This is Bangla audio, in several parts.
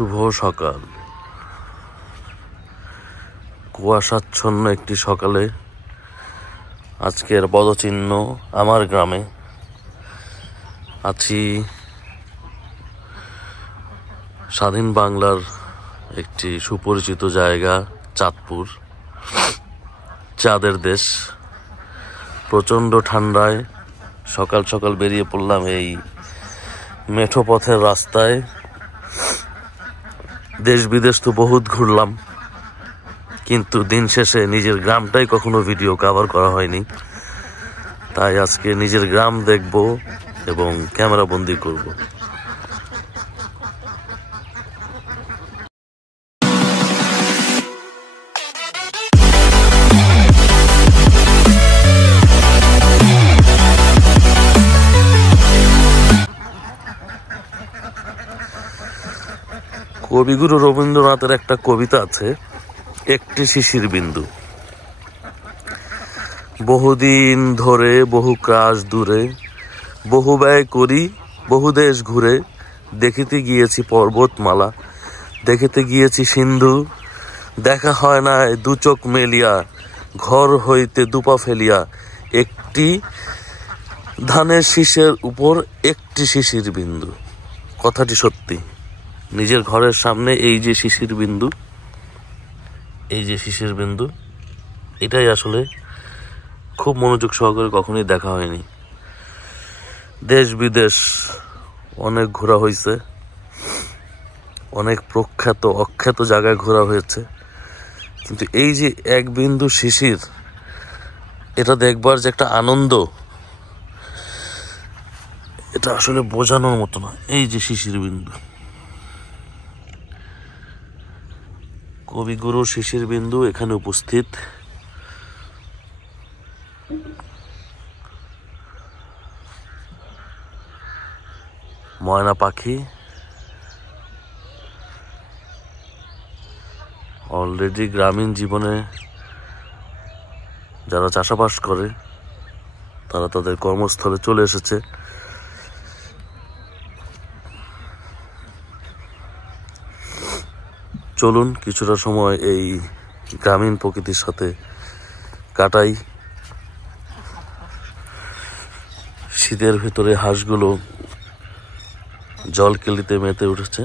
শুভ সকাল। কুয়াশাচ্ছন্ন একটি সকালে আজকের পদচিহ্ন আমার গ্রামে। আছি স্বাধীন বাংলার একটি সুপরিচিত জায়গা, চাঁদপুর, চাঁদের দেশ। প্রচণ্ড ঠান্ডায় সকাল সকাল বেরিয়ে পড়লাম এই মেঠো পথের রাস্তায়। দেশ বিদেশ তো বহুত ঘুরলাম, কিন্তু দিন শেষে নিজের গ্রামটাই কখনো ভিডিও কভার করা হয়নি। তাই আজকে নিজের গ্রাম দেখব এবং ক্যামেরা বন্দি করব। কবিগুরু রবীন্দ্রনাথের একটা কবিতা আছে, একটি শিশির বিন্দু। বহুদিন ধরে বহু ক্রাশ দূরে, বহু ব্যয় করি বহু দেশ ঘুরে, দেখিতে গিয়েছি পর্বতমালা, দেখিতে গিয়েছি সিন্ধু, দেখা হয় না দু চোখ মেলিয়া, ঘর হইতে দুপা ফেলিয়া, একটি ধানের শীষের উপর একটি শিশির বিন্দু। কথাটি সত্যি। নিজের ঘরের সামনে এই যে শিশির বিন্দু, এই যে শিশির বিন্দু, এটাই আসলে খুব মনোযোগ সহকারে কখনোই দেখা হয়নি। দেশ বিদেশ অনেক ঘোরা হয়েছে, অনেক প্রখ্যাত অখ্যাত জায়গায় ঘোরা হয়েছে, কিন্তু এই যে এক বিন্দু শিশির, এটা দেখবার যে একটা আনন্দ, এটা আসলে বোঝানোর মতো না। এই যে শিশির বিন্দু, কবিগুরু শিশির বিন্দু এখানে উপস্থিত। ময়না পাখি অলরেডি গ্রামীণ জীবনে যারা চাষাবাস করে তারা তাদের কর্মস্থলে চলে এসেছে। চলুন কিছুটা সময় এই গ্রামীণ প্রকৃতির সাথে কাটাই। শীতের ভিতরে হাঁসগুলো জল কেলিতে মেতে উঠেছে।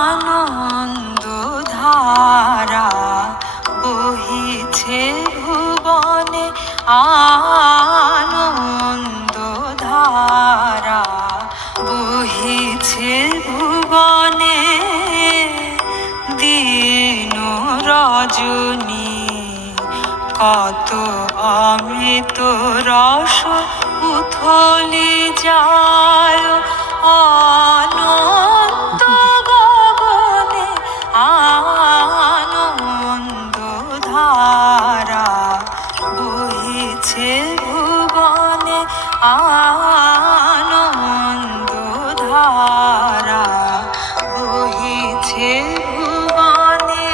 আনন্দ ধারা বহিছে ভুবনে, আনন্দ ধারা বহিছে ভুবনে, দিন রজনী কত অমৃত রস উথলে যায়, অনন্ত গগনে আনন্দ ধারা বহিছে ভুবনে, আনন্দ ধারা বহিছে ভুবনে।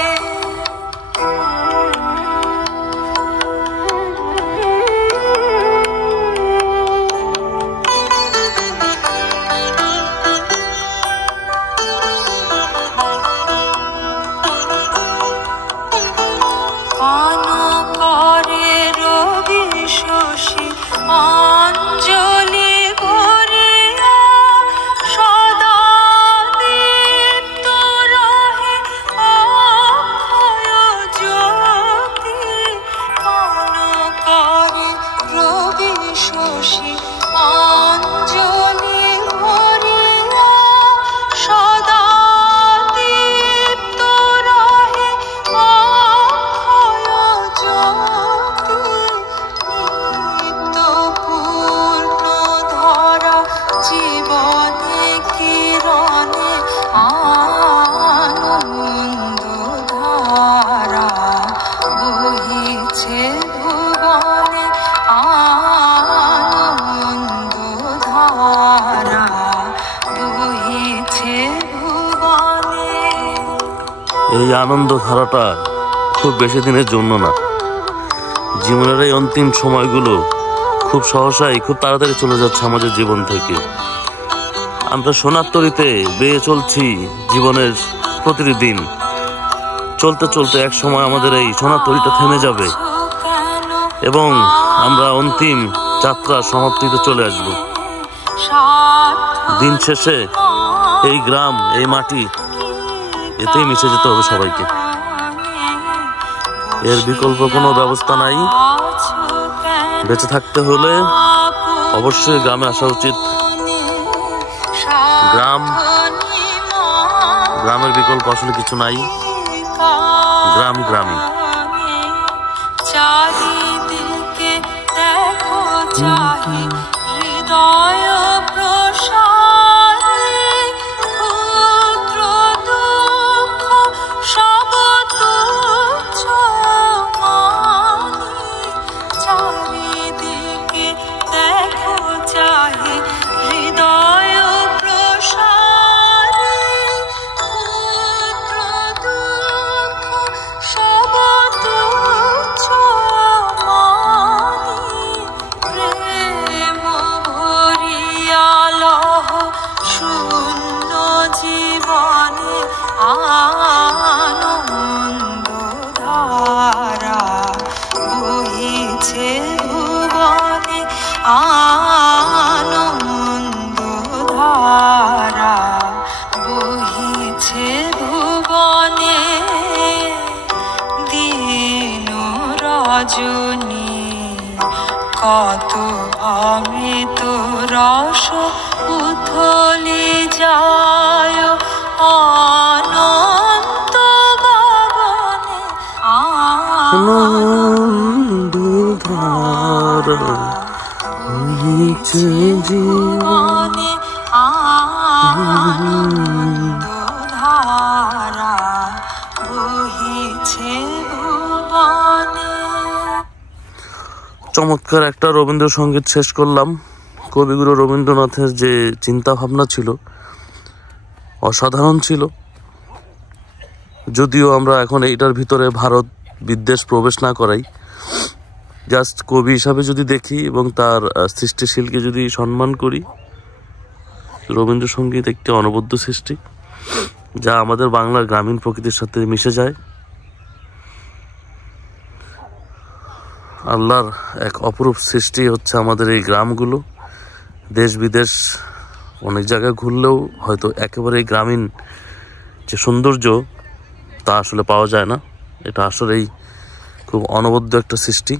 এই আনন্দ ধারাটা খুব বেশি দিনের জন্য না। জীবনের এই অন্তিম সময়গুলো খুব সহসাই খুব তাড়াতাড়ি চলে যাচ্ছে আমাদের জীবন থেকে। আমরা সোনার তরীতে বেয়ে চলছি জীবনের প্রতিটি দিন। চলতে চলতে এক সময় আমাদের এই সোনার তরীটা থেমে যাবে এবং আমরা অন্তিম যাত্রা সমাপ্তিতে চলে আসব। দিন শেষে এই গ্রাম, এই মাটি, এতেই মিশে যেতে হবে সবাইকে। এর বিকল্প কোনো ব্যবস্থা নাই। বেঁচে থাকতে হলে অবশ্যই গ্রামে আসা উচিত। গ্রামের বিকল্প আসলে কিছু নাই। গ্রাম গ্রামই। চারিদিকে দেখো চাহি হৃদয় প্রসারে, ক্ষুদ্র দুঃখ সব তুচ্ছ মানি। চারিদিকে দেখো চাহি হৃদয় প্রসারে, ক্ষুদ্র দুঃখ সব তুচ্ছ মানি। প্রেম ভরিয়া লহ শূন্য জীবনে আনন্দ ধারা বহিছে ভুবনে, আনন্দ ধারা বহিছে ভুবনে। দিন রজনী কত অমৃত রস উথলি যায় অনন্ত গগনে, আনন্দ ধারা বহিছে জীবনে, আনন্দ ধারা বহিছে ভুবনে। চমৎকার একটা রবীন্দ্রসঙ্গীত শেষ করলাম। কবিগুরু রবীন্দ্রনাথের যে চিন্তা ভাবনা ছিল অসাধারণ ছিল। যদিও আমরা এখন এইটার ভিতরে ভারত বিদ্বেষ প্রবেশ না করাই, জাস্ট কবি হিসাবে যদি দেখি এবং তার সৃষ্টিশীলকে যদি সম্মান করি, রবীন্দ্রসঙ্গীত একটি অনবদ্য সৃষ্টি যা আমাদের বাংলার গ্রামীণ প্রকৃতির সাথে মিশে যায়। আল্লাহর এক অপরূপ সৃষ্টি হচ্ছে আমাদের এই গ্রামগুলো। দেশ বিদেশ অনেক জায়গায় ঘুরলেও হয়তো একেবারে গ্রামীণ যে সৌন্দর্য তা আসলে পাওয়া যায় না। এটা আসলেই খুব অনবদ্য একটা সৃষ্টি।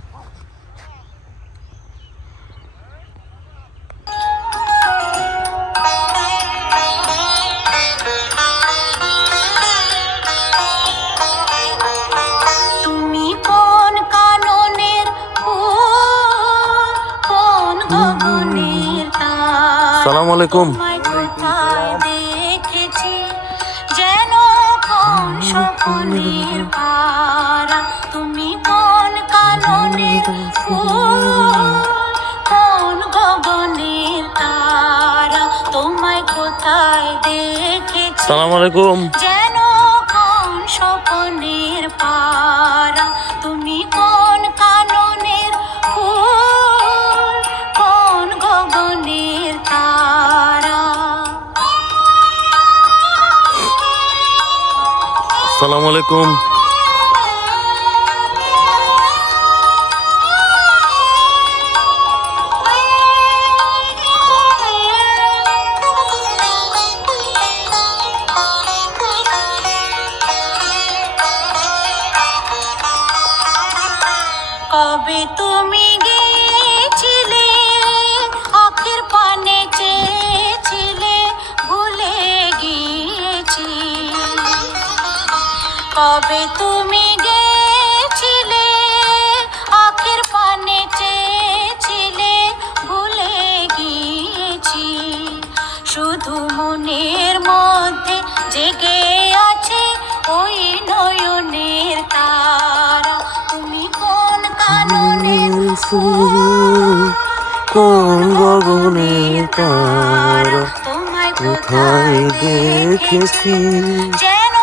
তুমি কোন কাননের ফুল, কোন গগনের তারা, সালাম আলাইকুম। তোমায় কোথায় দেখেছি যেন কোন স্বপ্নের পারা। তুমি কোন কাননের ফুল, কোন গগনের তারা, তোমায় কোথায় দেখেছি সালাম আলাইকুম। যেন কোন স্বপ্নের পারা। তুমি কোন কাননের ফুল, কোন গগনের তারা। সালাম আলাইকুম। কবে তুমি গিয়েছিলে আখের পানে চেয়েছিলে, ভুলে গিয়েছি। কবে তুমি গিয়েছিলে আখের পানে চেয়েছিলে, ভুলে গিয়েছি। শুধু মনের মধ্যে জেগে আছে ওই নয়নের তারা। তুমি কোন কাননের ফুল, কোন গগনের তারা, তোমায় কোথায় দেখেছি যেন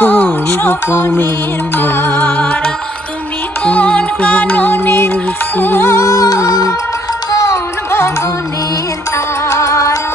কোন স্বপনের তারা, তুমি কোন কাননের ফুল, কোন গগনের তারা।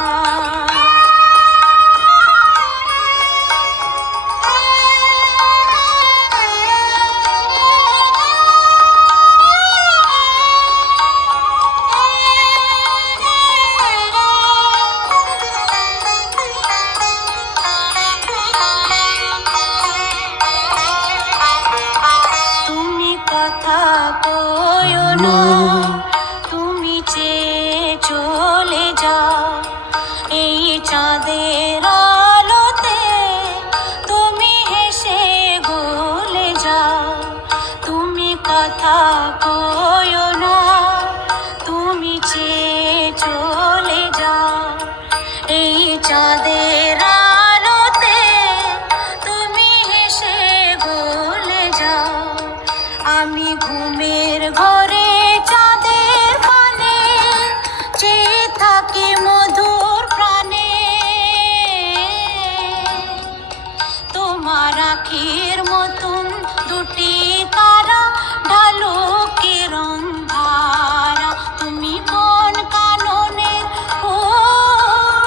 তুমি চেয়ে চলে যাও এই চাঁদের আলোতে, তুমি হেসে গলে যাও। তুমি কথা কয়ো না, তুমি চেয়ে চলে যাও এই চাঁদের আলোতে, তুমি হেসে গলে যাও। আমি ঘুমের ঘরে চাঁদের পানে চেয়ে থাকি মধুর প্রাণে, তোমার আখির মতন দুটি তারা ঢালো কিরণ ধারা। তুমি কোন কাননের ফুল,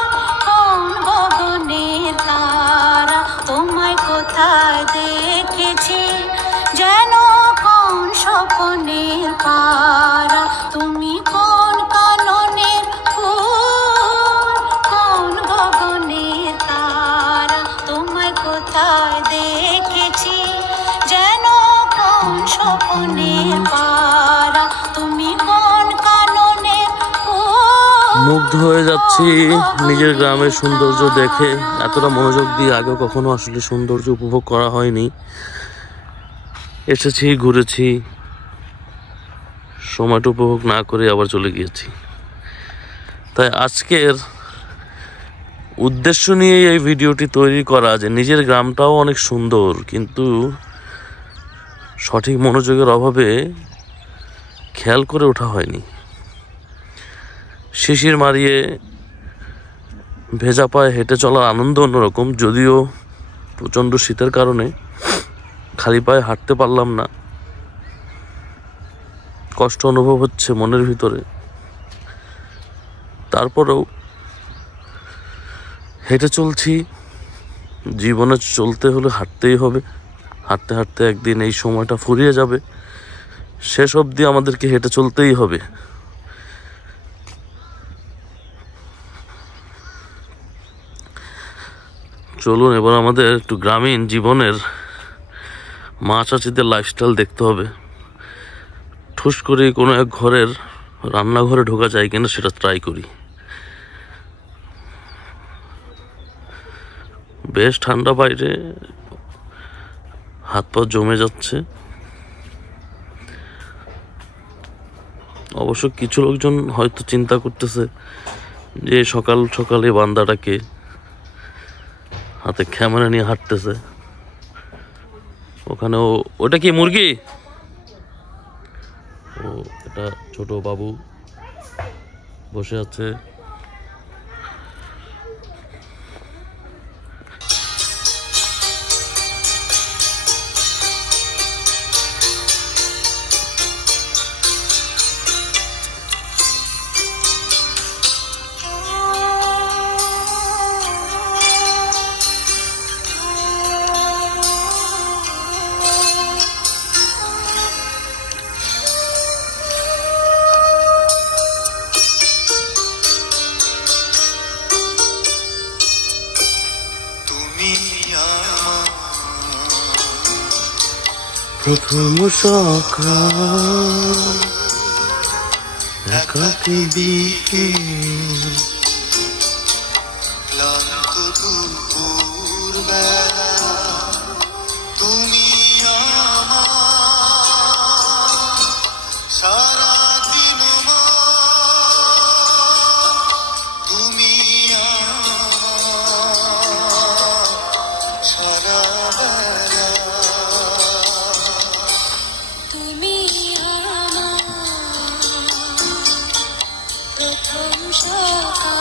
কোন গগনের তারা, তোমায় কোথায় দেখেছি যেন কোন স্বপনের পারা। তুমি কোন কাননের ফুল, কোন গগনের তারা, তোমায় কোথায় দেখেছি যেন কোন স্বপনের পারা। তুমি কোন কাননের ফুল। মুগ্ধ হয়ে যাচ্ছি নিজের গ্রামের সৌন্দর্য দেখে। এতটা মনোযোগ দিয়ে আগে কখনো আসলে সৌন্দর্য উপভোগ করা হয়নি। এসেছি, ঘুরেছি, সময়টা উপভোগ না করে আবার চলে গিয়েছি। তাই আজকের উদ্দেশ্য নিয়ে এই ভিডিওটি তৈরি করা, যে নিজের গ্রামটাও অনেক সুন্দর, কিন্তু সঠিক মনোযোগের অভাবে খেয়াল করে ওঠা হয়নি। শিশির মারিয়ে ভেজা পায়ে হেঁটে চলার আনন্দ অন্যরকম, যদিও প্রচণ্ড শীতের কারণে খালি পায়ে হাঁটতে পারলাম না। কষ্ট অনুভব হচ্ছে মনের ভিতরে, তারপরেও হেঁটে চলছি। জীবনে চলতে হলে হাঁটতেই হবে। হাঁটতে হাঁটতে একদিন এই সময়টা ফুরিয়ে যাবে, শেষ অবধি আমাদেরকে হেঁটে চলতেই হবে। চলুন এবার আমাদের একটু গ্রামীণ জীবনের মা চাচিদের লাইফস্টাইল দেখতে হবে। ঠুস করে কোনো এক ঘরের রান্নাঘরে ঢোকা যায় কিনা সেটা ট্রাই করি। বেশ ঠান্ডা বাইরে, হাত পা জমে যাচ্ছে। অবশ্য কিছু লোকজন হয়তো চিন্তা করতেছে যে সকাল সকালে বান্দাটাকে হাতে ক্যামেরা নিয়ে হাঁটতেছে। ওখানেও ওটা কি মুরগি? ও এটা ছোট বাবু বসে আছে। প্রথম সকাল একাকী বিকেল, ক্লান্ত দুপুর বেলা, তুমি আমার সারা দিন, তুমি আমার সারা বেলা, তুমি আমার প্রথম সকাল।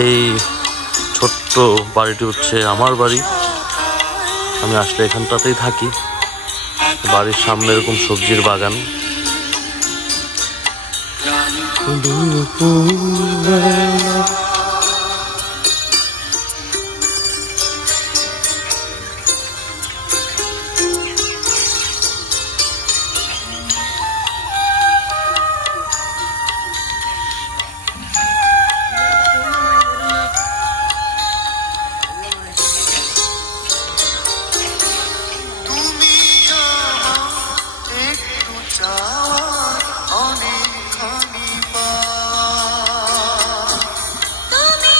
এই ছোট্ট বাড়িটি হচ্ছে আমার বাড়ি। আমি আসলে এখানটাতেই থাকি। বাড়ির সামনে এরকম সবজির বাগান। তুমি আমার একটু চাওয়া অনেকখানি পাওয়া। তুমি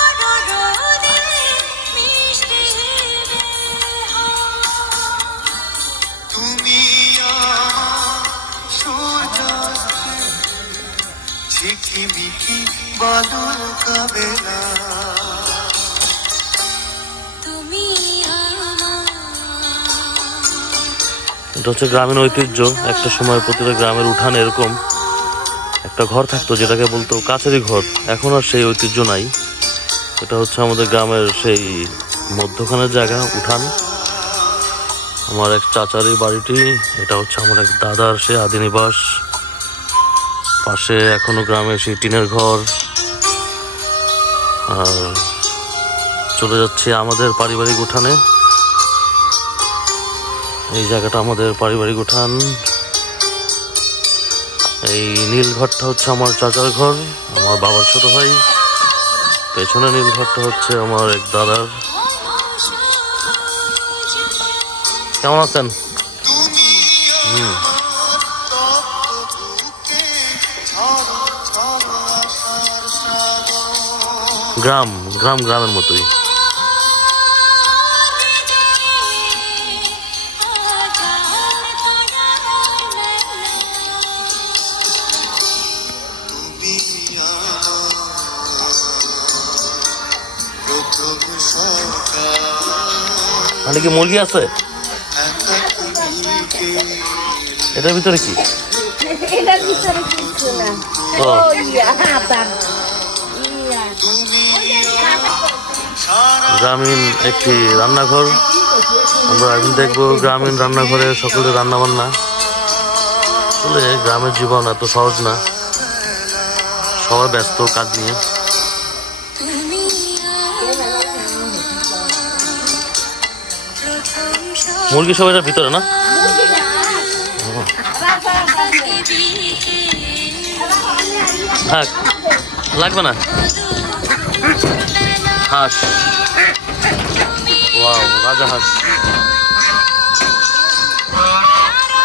আমার রোদে মিষ্টি তুমি আমার সূর্যাস্তে ঝিকিমিকি বাদল কাবেলা। এটা হচ্ছে গ্রামীণ ঐতিহ্য। একটা সময় প্রতিটা গ্রামের উঠানে এরকম একটা ঘর থাকতো, যেটাকে বলতো কাছেরই ঘর। এখন আর সেই ঐতিহ্য নাই। এটা হচ্ছে আমাদের গ্রামের সেই মধ্যখানের জায়গা, উঠান। আমার এক চাচারই বাড়িটি। এটা হচ্ছে আমার এক দাদার সে আদি নিবাস। পাশে এখনো গ্রামে সেই টিনের ঘর। আর চলে যাচ্ছে আমাদের পারিবারিক উঠানে। এই জায়গাটা আমাদের পারিবারিক উঠান। এই নীল ঘরটা হচ্ছে আমার চাচার ঘর, আমার বাবার ছোট ভাই। পেছনে নীল ঘরটা হচ্ছে আমার এক দাদার। কেমন আছেন? গ্রামের মতোই। মানে কি মুরগি আছে এটার ভিতরে? কি গ্রামীণ একটি রান্নাঘর। আমরা এখন দেখবো গ্রামীণ রান্নাঘরে সকলের রান্না বান্না। আসলে গ্রামের জীবন এত সহজ না, সবাই ব্যস্ত কাজ নিয়ে। মুরগি সব এটার ভিতরে না? হ্যাঁ, লাগবে না। হাঁস, ওয়াও, রাজা হাঁস।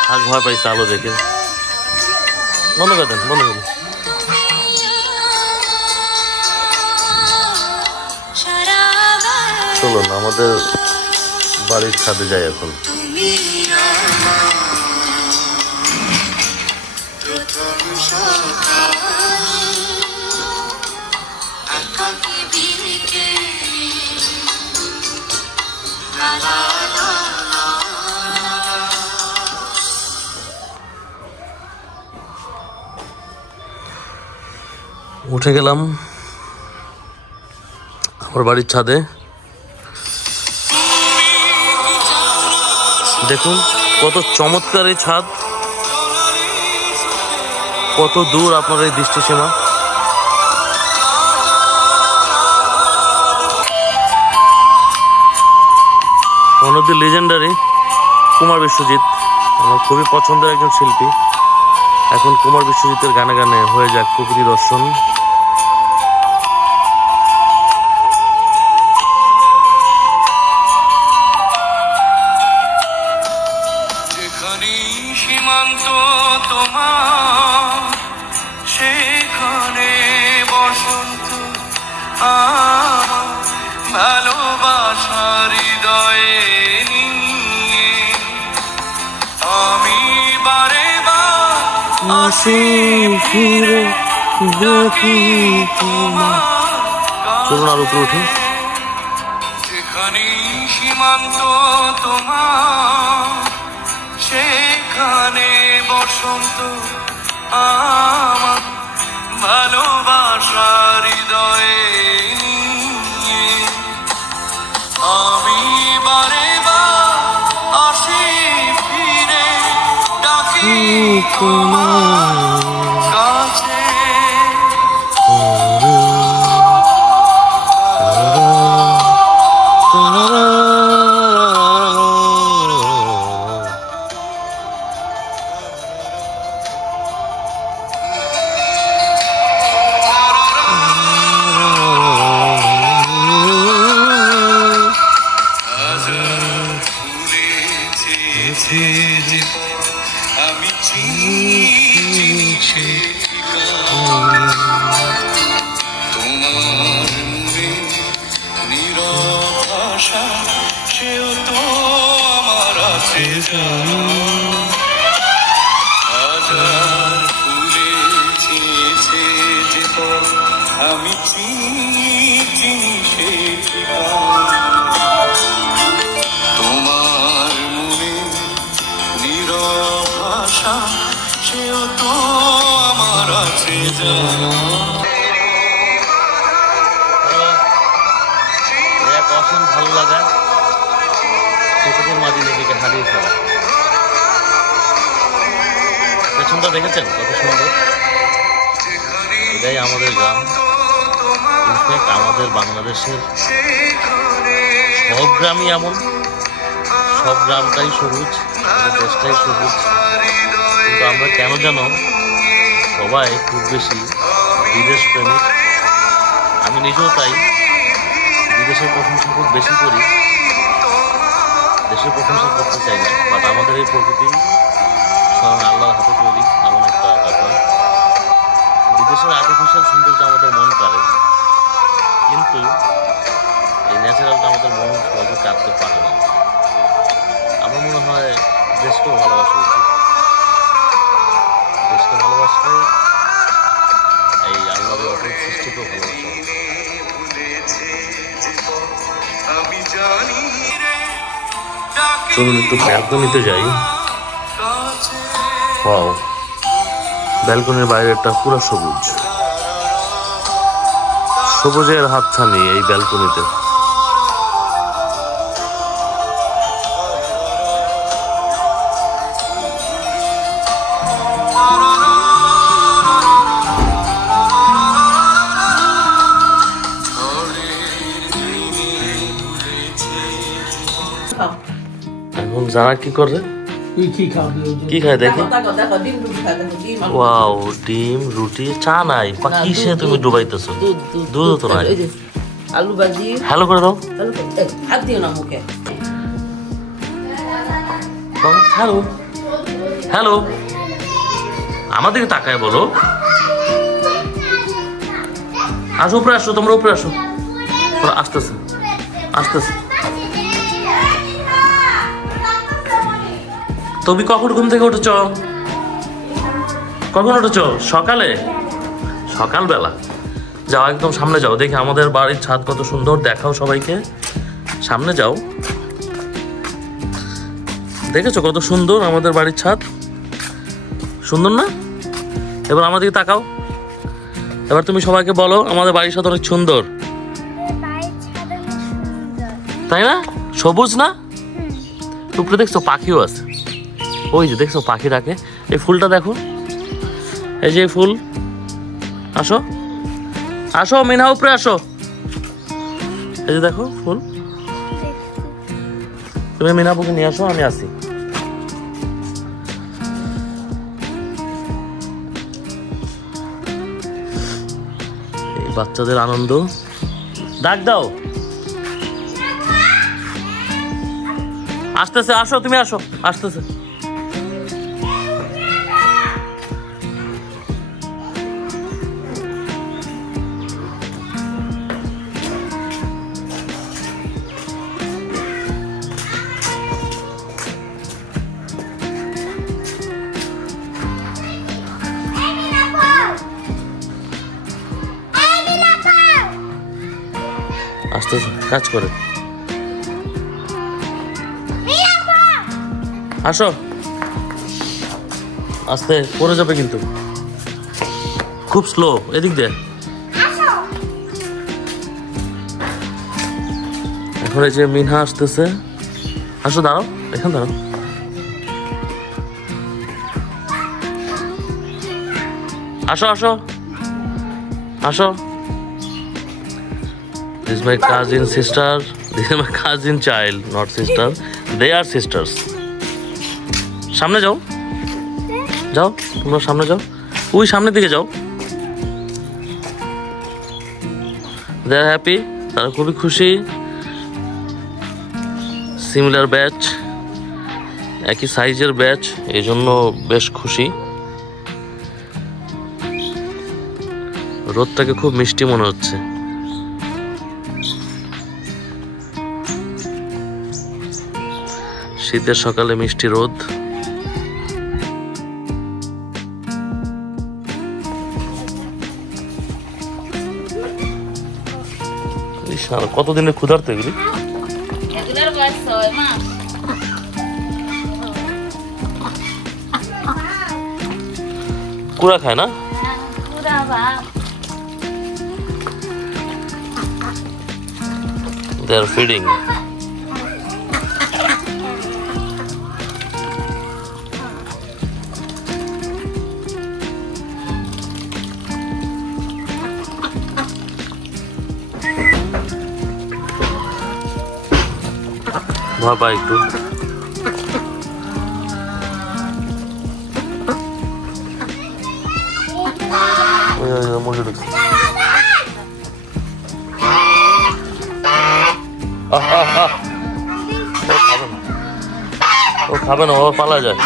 হাঁস ভয় পাইছে আলো দেখে। বন্ধ করে দেন, বন্ধ করে। চলুন আমাদের বাড়ির ছাদে যাই এখন। উঠে গেলাম আমার বাড়ির ছাদে। দেখুন কত চমৎকার এই ছাদ, কত দূর আপনার এই দৃষ্টিসীমা। One of the legendary Kumar Biswajit, আমার খুবই পছন্দের একজন শিল্পী। এখন কুমার বিশ্বজিতের গানে গানে হয়ে যাক প্রকৃতি দর্শন। সীমান্ত তোমার সেখানে বসন্ত ভালোবাসার হৃদয়ে নিয়ে আমি বারে বার আসি ফিরে দেখি তোমার। চলুন আর উপরে উঠি। যেখানে সীমান্ত তোমার সেখানে বসন্ত আমার ভালোবাসা আশা হৃদয়ে নিয়ে আমি বারে বার আসি ফিরে ডাকি তোমার কাছে। আমি চিনছি তোমার মনে নীরব ভাষা, সেও তো আমার আছে হাজার ফুলে ছিঁড়েছে যে পথ, আমি চিনি সে তোমার মনে নীরব ভাষা, সেও তো আমার আছে অসীম ভালো লাগা চোখের মাঝে নিজেকে হারিয়ে ফেলা। পেছনটা দেখেছেন কত সুন্দর? এটাই আমাদের গ্রাম। ইনফ্যাক্ট আমাদের বাংলাদেশের সব গ্রামই এমন, সব গ্রামটাই সবুজ, আমাদের দেশটাই সবুজ। কিন্তু আমরা কেন যেন সবাই খুব বেশি বিদেশ প্রেমিক। আমি নিজেও তাই, বিদেশের প্রশংসা খুব বেশি করি, দেশের প্রশংসা করতে চাই না। বাট আমাদের এই প্রকৃতি স্বয়ং আল্লাহর হাতে তৈরি এমন একটা ব্যাপার। বিদেশের আর্টিফিশিয়াল সৌন্দর্য আমাদের মন কাড়ে, কিন্তু এই ন্যাচারালটা আমাদের মন সহজে কাটতে পারে না। আমার মনে হয় দেশকেও ভালোবাসা উচিত। দেশকে ভালোবাসলে এই আল্লাহর অপর সৃষ্টিকেও ভালোবাসা উচিত। চলুন একটু ব্যালকনিতে যাই। ওয়াও, ব্যালকনির বাইরেটা পুরো সবুজ, সবুজের হাতছানি এই ব্যালকনিতে। এখন জানা কি করে, কি খায় দেখি। ওয়াও, ডিম রুটি, চা নাই। কিসে তুমি ডুবাইতেছো? দুধ তো নাই। আলু ভাজি। হ্যালো করে দাও। হাত দিও না মুখে। হ্যালো হ্যালো, আমাদেরকে তাকায় বলো। আসো উপরে, আসো তোমরা উপরে আসো। আসতেছে আসতেছে। তুমি কখন ঘুম থেকে উঠেছ? কখন উঠেছ? সকালে? সকালবেলা? যাও একদম সামনে যাও, দেখি আমাদের বাড়ির ছাদ কত সুন্দর। দেখাও সবাইকে, সামনে যাও। দেখেছো কত সুন্দর আমাদের বাড়ির ছাদ? সুন্দর না? এবার আমাদেরকে তাকাও। এবার তুমি সবাইকে বলো আমাদের বাড়ির ছাদ অনেক সুন্দর, তাই না? সবুজ না? উপরে দেখছো পাখিও আছে, ওই যে দেখছো পাখি ডাকে। এই ফুলটা দেখো, এই যে ফুল। আসো আসো মিনা, উপরে আসো। এই যে দেখো ফুল। তুমি মিনাপুকে নিয়ে আসো, আমি আসি। এই বাচ্চাদের আনন্দ। ডাক দাও, আসতেছে। আসো তুমি আসো, আসতেছে। আসতেছে, কাজ করে। আসো, আস্তে পড়ে যাবে কিন্তু, খুব স্লো। এদিক দিয়ে এখন এই যে মিনহা আসতেছে। আসো, দাঁড়াও, এখানে দাঁড়াও। আসো আসো আসো। This is my cousin sister. This is my cousin child, not sister. They are sisters. সামনে যাও, যাও, তোমরা সামনে যাও, ওই সামনের দিকে যাও। They are happy. তারা খুবই খুশি। সিমিলার ব্যাচ, একই সাইজের ব্যাচ, এই জন্য বেশ খুশি। রোদটাকে খুব মিষ্টি মনে হচ্ছে। শীতের সকালে মিষ্টি রোদ। কতদিনের ক্ষুধার্ত এগুলি? কুড়া খায় না? They are feeding. ভয় পাই একটু। মুরগি ঢুকছে। ও খাবে না, ও পালা যায়।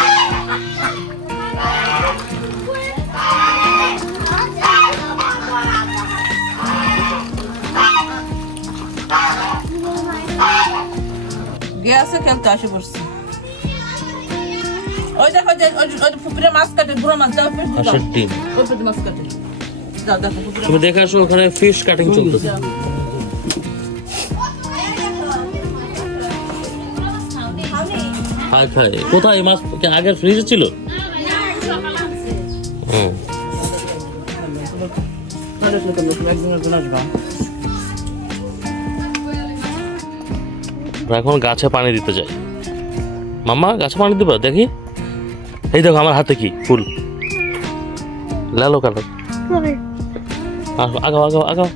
গ্যাসে খেলতে আসে পড়ছে। ওই দেখো যে ওই পুকুরে মাছ কাটে, বুড়ো মাছ দাও, হাঁসের ডিম। ওই পুকুরে মাছ কাটে দাও, দেখো পুকুরে। তুমি দেখে আসো, ওখানে ফিশ কাটিং চলতেছে। খায় খায়। কোথায় এই মাছ? আগের ফ্রিজে ছিল? এখন গাছে পানি দিতে যাই। মাম্মা, গাছে পানি দিবা? দেখি। এই দেখো আমার হাতে কি ফুল। লালো কালার। আগাও আগাও আগাও।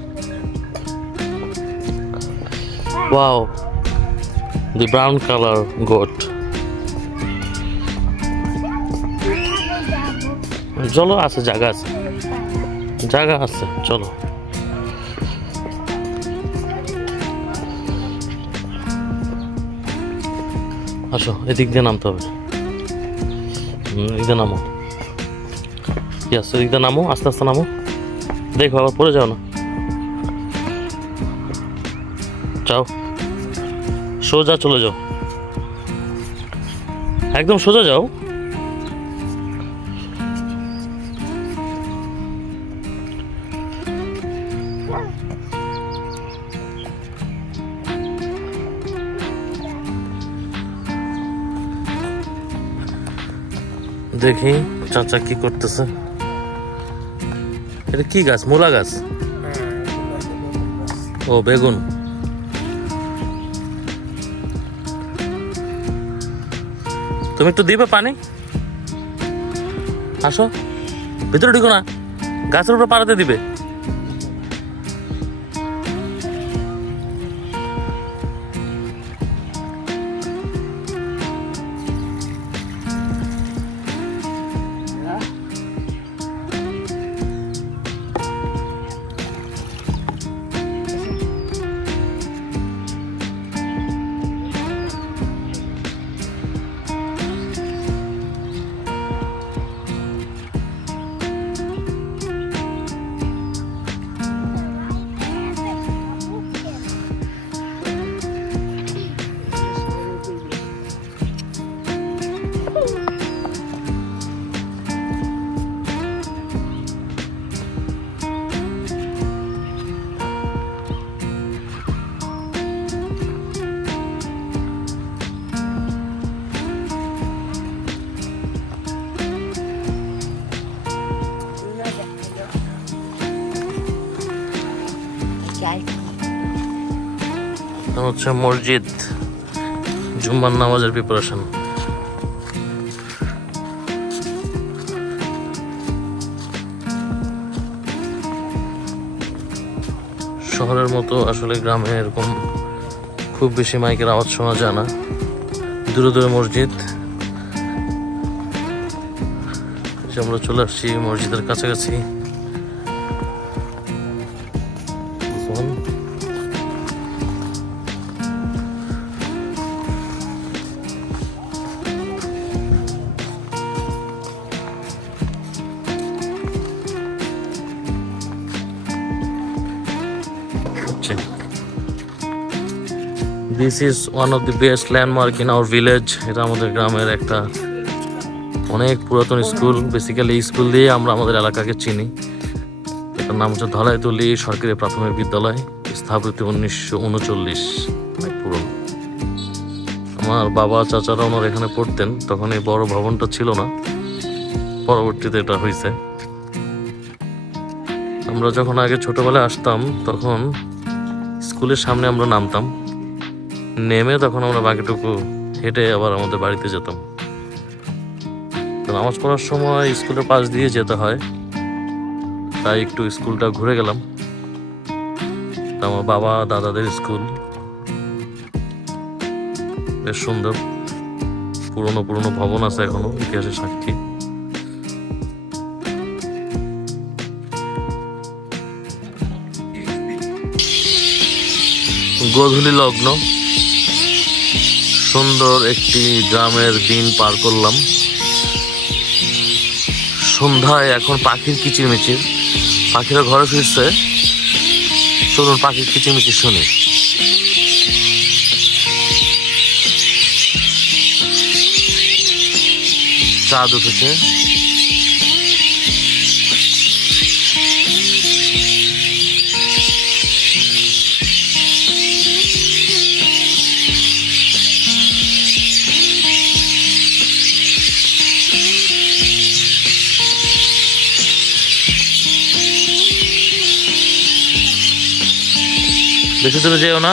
Wow, the brown color goat. চলো, আছে জায়গা আছে, জায়গা আছে, চলো। আসো, এদিক দিয়ে নামতে হবে। এদিক দিয়ে নামো। ইয়াস, এদিক দিয়ে নামো, আস্তে আস্তে নামো। দেখো আবার পড়ে যাও না। যাও, সোজা চলে যাও, একদম সোজা যাও। দেখি চাচা কি করতেছে। এটা কি গাছ? মূলা গাছ? ও, বেগুন। তুমি একটু দিবে পানি? আসো, ভিতরে ঢুকো না, গাছের উপরে পাড়াতে দিবে। হচ্ছে মসজিদ, জুম্মার নামাজের প্রিপারেশন। শহরের মতো আসলে গ্রামে এরকম খুব বেশি মাইকের আওয়াজ শোনা যায় না। দূরে দূরে মসজিদ। আমরা চলে আসছি মসজিদের কাছাকাছি। This is one of the best landmark in our village. এটা আমাদের গ্রামের একটা অনেক পুরাতন স্কুল। বেসিক্যালি এই স্কুল দিয়ে আমরা আমাদের এলাকাকে চিনি। এটার নাম হচ্ছে ধলাইতলি সরকারি প্রাথমিক বিদ্যালয়, স্থাপিত 1939, অনেক পুরনো। আমার বাবা চাচারা ওনার এখানে পড়তেন, তখন এই বড় ভবনটা ছিল না, পরবর্তীতে এটা হয়েছে। আমরা যখন আগে ছোটবেলায় আসতাম তখন স্কুলের সামনে আমরা নামতাম, নেমে তখন আমরা বাকিটুকু হেঁটে আবার আমাদের বাড়িতে যেতাম। নামাজ পড়ার সময় স্কুলের পাশ দিয়ে যেতে হয়, তাই একটু স্কুলটা ঘুরে গেলাম। আমার বাবা দাদাদের স্কুল, বেশ সুন্দর, পুরনো পুরনো ভবন আছে এখনো, ইতিহাসের সাক্ষী। গোধূলি লগ্ন, সুন্দর একটি গ্রামের দিন পার করলাম। সন্ধ্যায় এখন পাখির কিচিরমিচির, পাখিরা ঘরে ফিরছে। চলুন পাখির কিচিরমিচির শুনি। চাঁদ উঠেছে। বেশি দূরে যেও না।